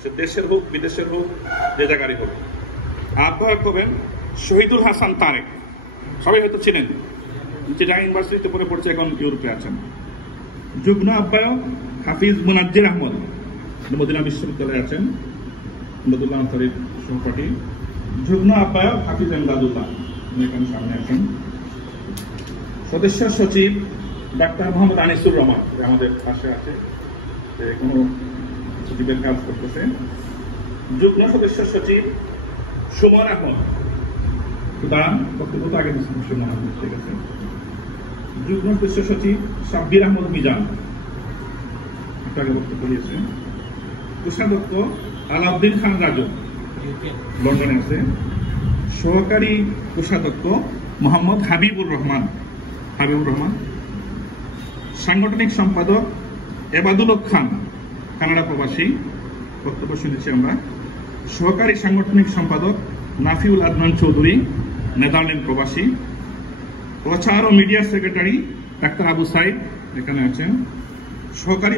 সে দেশের হোক বিদেশের হোক যে জায়গারই হোক। আহ্বায়ক হবেন শহীদুল হাসান তারেক, সবাই হয়তো চিনেন, চিটাগাং ইউনিভার্সিটিতে পড়ে পড়ছে, এখন ইউরোপে আছেন। যুগ্ম আহ্বায়ক হাফিজ মুনাজ্জির আহমদ, মদিনা বিশ্ববিদ্যালয়ে আছেন, ইমদাদুল্লাহ আনসারীর সহপাঠী। যুগ্ম আহ্বায়ক হাফিজ ইমদাদুল্লাহ, এখানে সামনে আছেন। সদস্য সচিব ডাক্তার মোহাম্মদ আনিসুর রহমান, আমাদের পাশে আছে, কোনো সচিবের কাজ করতেছে। যুগ্ম সদস্য সচিব সুমন আহমদ, বক্তব্য তো আগে সুমন আহমদ, ঠিক আছে। যুগ্ম সদস্য সচিব সাব্বির আহমদ মিজান, আগে বক্তব্য দিয়েছেন। কোষাধ্যক্ষ আলাউদ্দিন খান রাজু, লন্ডনে আছে। সহকারী কোষাধ্যক্ষ মোহাম্মদ হাবিবুর রহমান। সাংগঠনিক সম্পাদক এবাদুল হক খান, কানাডা প্রবাসী, বক্তব্য শুনেছি আমরা। সহকারী সাংগঠনিক সম্পাদক নাফিউল আদনান চৌধুরী, নেদারল্যান্ড প্রবাসী। প্রচার ও মিডিয়া সেক্রেটারি ডাক্তার আবু সাইদ, এখানে আছেন। সহকারী